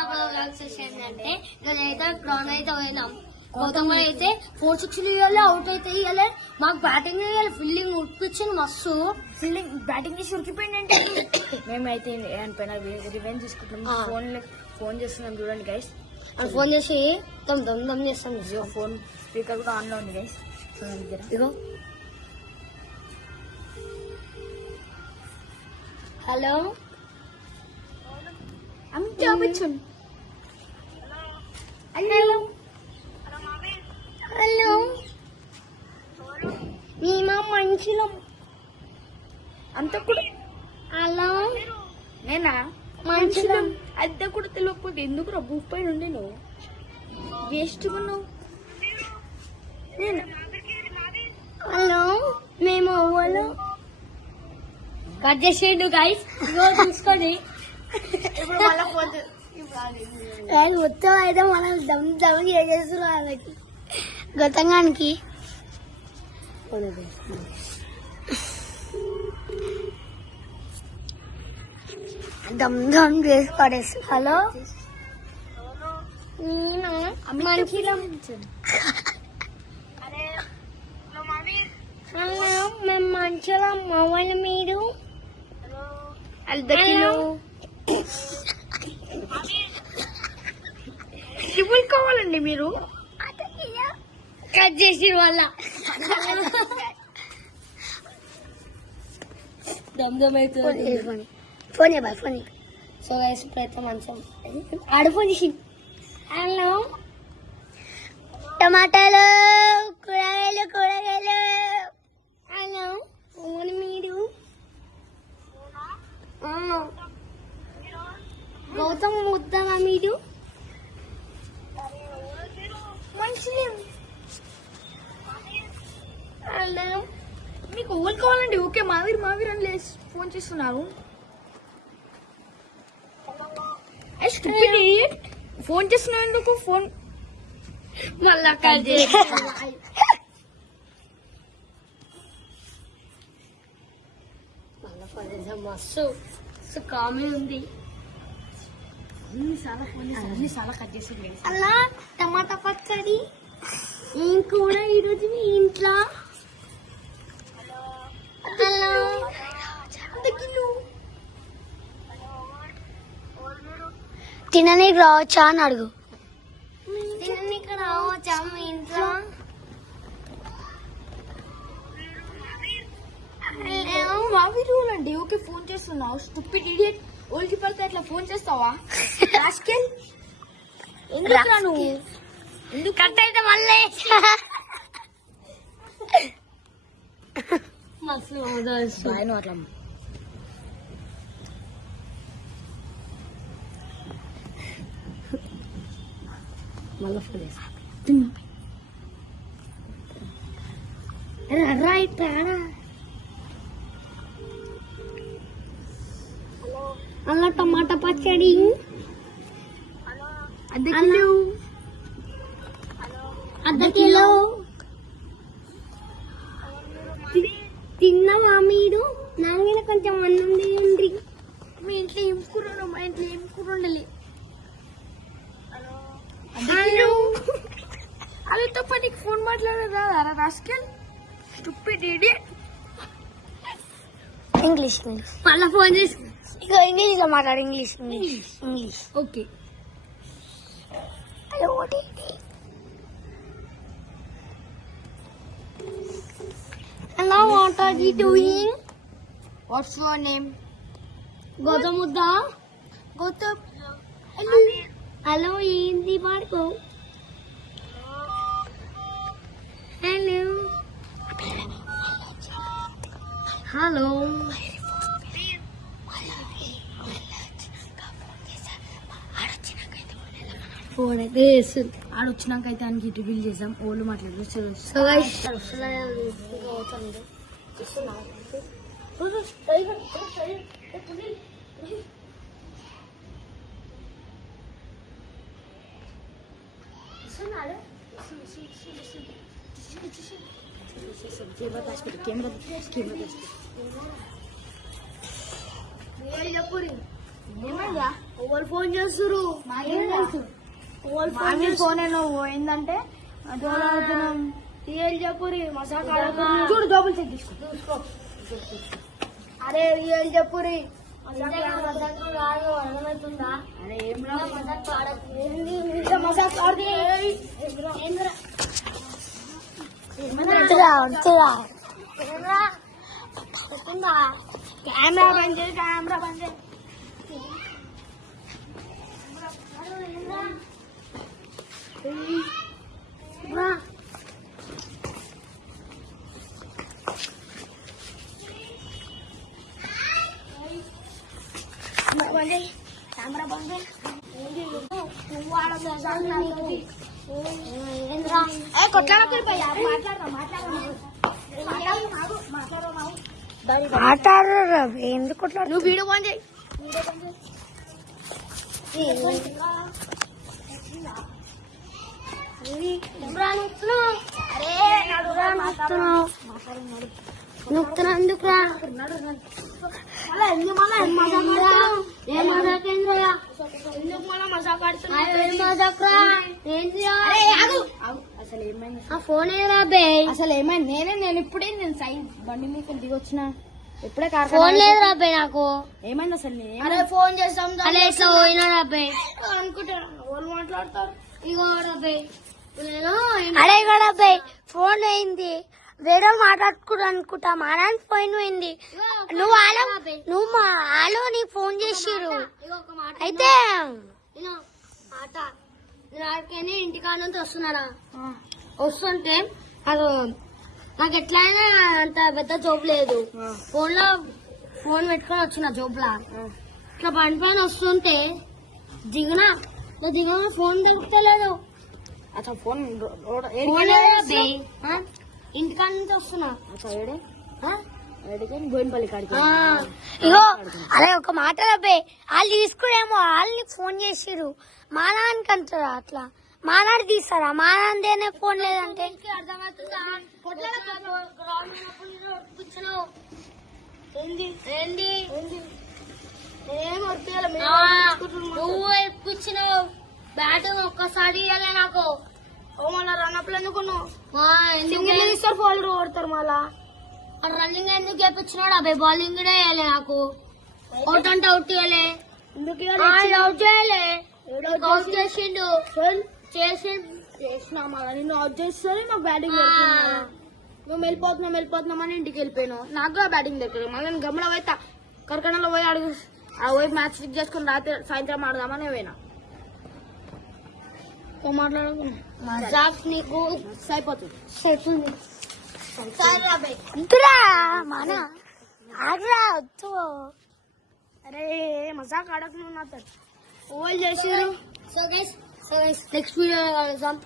ఏంటంటే నేనైతే గ్రౌండ్ అయితే పోయినాం. గౌతమ్ కూడా అయితే 4 6 ఇవ్వాలి, అవుట్ అయితే ఇవ్వాలి. మాకు బ్యాటింగ్ ఇవ్వాలి, ఫీల్డింగ్ ఉడిపించింది మస్తు. ఫీల్డింగ్ బ్యాటింగ్ చేసి ఉరికిపోయిందంటే మేమైతే పైన రివెంజ్ తీసుకుంటున్నాం. ఫోన్ చేస్తున్నాం చూడండి గైస్. ఫోన్ చేసి దమ్ దమ్ దమ్ చేస్తాం. ఫోన్ స్పీకర్ కూడా ఆన్ లో ఉంది గైస్. ఇగో hello Amitabh Bachchan. Hello hello మేము మంచిలం అంత కూడా హలో నేనా మంచిలం. అద్దె కూడా తెలియకపోతే ఎందుకు రా భూపి పైన ఉండే నువ్వు వేస్ట్ ఉన్నావు. హలో మేము అవ్వాలి కట్ చేసేయండి గైస్. ఇగో తీసుకోండి. మొత్తం అయితే మనం దమ్ దమ్ చేసేస్తున్నాం వాళ్ళకి గతంగానికి. దమ్ దమ్ చేసి పడేస్తాం. హలో నేను మంచిలం. హలో మేము మంచిలం అవ్వాలి. మీరు ట్రిపుల్ కావాలండి మీరు కట్ చేసి వాళ్ళ దమ్ దమ్ అయితే phone bye phone. So guys ఇప్పుడైతే మంచం ఆడుఫోన్ చేసి హలో టమాటాలు కూరగాయలు కూరగాయలు. హలో అవును మీరు గౌతమ్ వద్దామా మీరు? మంచిది. హలో మీకు ఓల్ కావాలండి. ఓకే మావీర్ అని ఫోన్ చేస్తున్నారు. ఫోన్ చేస్తున్నావు ఎందుకు? ఫోన్ మళ్ళా కట్ చేసి మస్తు కామెడీ ఉంది. అన్నిసార్లు కట్ చేసి అలా టమాటా పచ్చడి ఏం కూడా ఈరోజు మీ ఇంట్లో. హలో తిననీకి రావచ్చా అని అడుగు. తిననీకి రావచ్చా మీ ఇంట్లో? మావీరులండి. ఓకే ఫోన్ చేస్తున్నావు. Stupid idiot. ఓల్కి పడితే అట్లా ఫోన్ చేస్తావా? ఎందుకు నువ్వు ఎందుకు కట్ అయితే మళ్ళీ మస్తు అట్లా మళ్ళీ ఫోన్ చేస్తా. రైట్ అలా టమాటా పచ్చడి అర్ధ కిలో తిన్నావా మీరు? నాన్న కొంచెం అన్నం తీయండి. మీ ఇంట్లో ఏం కూర? మా ఇంట్లో ఏం కూర ఉండాలి? హలో అవి తప్ప నీకు ఫోన్ మాట్లాడదా రాస్కెల్? Stupid idiot. ఇంగ్లీష్ మళ్ళీ ఫోన్ చేసి ఇక ఇంగ్లీష్ లో మాట్లాడు. English okay. Hello hello what are you doing? What's your name? Gautam Mudda. Gautam. Hello ఏంది పాడుకో. హలో హలో ఫోన్ అయితే వేస్తుంది. ఆడొచ్చినాక అయితే ఆయనకి రివీల్ చేసాం. ఓళ్ళు మాట్లాడుతూ సో గైస్ ఏమయ్యా ఎవరు ఫోన్ చేస్తురు ఫోన్ నువ్వు పోయిందంటే రియల్ చెప్పురి మసాలా చూడు డబ్బులు చెక్ తీసుకో అరే రియల్ చెప్పురి అర్థమవుతుందా అరే ఏం కెమెరా బంద్ చేయి కెమెరా బంద్ చేయి కెమెరా బంద్ మాట్లాడరా ఎందుకు నువ్వు వీడియో బంద్ చేయి ఎందుకురా ఫోన్ అసలు ఏమైంది నేను ఇప్పుడే సైన్ బండి మీకు దిగొచ్చిన ఎప్పుడే ఫోన్ లేదు రాబాయ్ నాకు ఏమైంది అసలు అరే ఫోన్ చేస్తాం అలా ఇట్లా పోయినా రాబాయ్ అనుకుంటా వాళ్ళు మాట్లాడతారు ఇగో రాబాయ్ అరే కూడా అబ్బాయి ఫోన్ అయింది వేరే మాట్లాడుకుడు అనుకుంటా మా నాన్న ఫోన్ పోయింది నువ్వు మా ఆలో నీకు ఫోన్ చేసిర్రు అయితే మాట నాకైనా ఇంటికాడ నుంచి వస్తున్నారా వస్తుంటే నాకు నాకు ఎట్లయినా అంత పెద్ద జోబు లేదు ఫోన్ పెట్టుకొని వచ్చిన జోబులా ఇట్లా బండి పైన వస్తుంటే దిగునా ఫోన్ దొరుకుతలేదు అచ్చా ఫోన్ ఇంటికాడ నుంచి వస్తున్నా బోయినపల్లి కాడికి ఇగో అరే ఒక మాట అబ్బాయి వాళ్ళు తీసుకునేమో వాళ్ళని ఫోన్ చేసిర్రు మా నాన్నకి అంటారా అట్లా మా నాన్న తీస్తారా మా నాన్నదేనే ఫోన్ లేదంటే అర్థమవుతుందా ఏంది నువ్వు ఎప్పించినావు బ్యాట్ ఒక్కసారి ఇవ్వాలి నాకు మళ్ళా రన్నప్లు ఎందుకున్నావు ఎందుకు ఇస్తారు ఫోల్డర్ కొడతారు మళ్ళా రన్నింగ్ ఎందుకు చేపించినాడు అబ్బాయి బౌలింగ్ కూడా వేయాలి నాకు అవుట్ అంటే అవుట్ ఇవ్వాలి అవుట్ చేయాలి అవుట్ చేసిండు చేసినా మళ్ళీ నిన్ను అవుట్ చేస్తే నాకు బ్యాటింగ్ నువ్వు వెళ్ళిపోతున్నాం అని ఇంటికి వెళ్ళిపోయాను నాకు కూడా బ్యాటింగ్ దొరికింది మళ్ళీ నేను గమనం అయితే కరకణలో పోయి అడుగు ఆ పోయి మ్యాచ్ ఫిక్స్ చేసుకుని రాత్రి సాయంత్రం ఆడదామని పోయినా మజాక్ నీకు అయిపోతుంది సెట్టుంది వద్దురా మన ఆడరా వద్దు అరే మజాక్ ఆడకు నువ్వు నాతో ఓల్ చేసిరు సో గైస్ నెక్స్ట్ వీడియో కలుద్దాం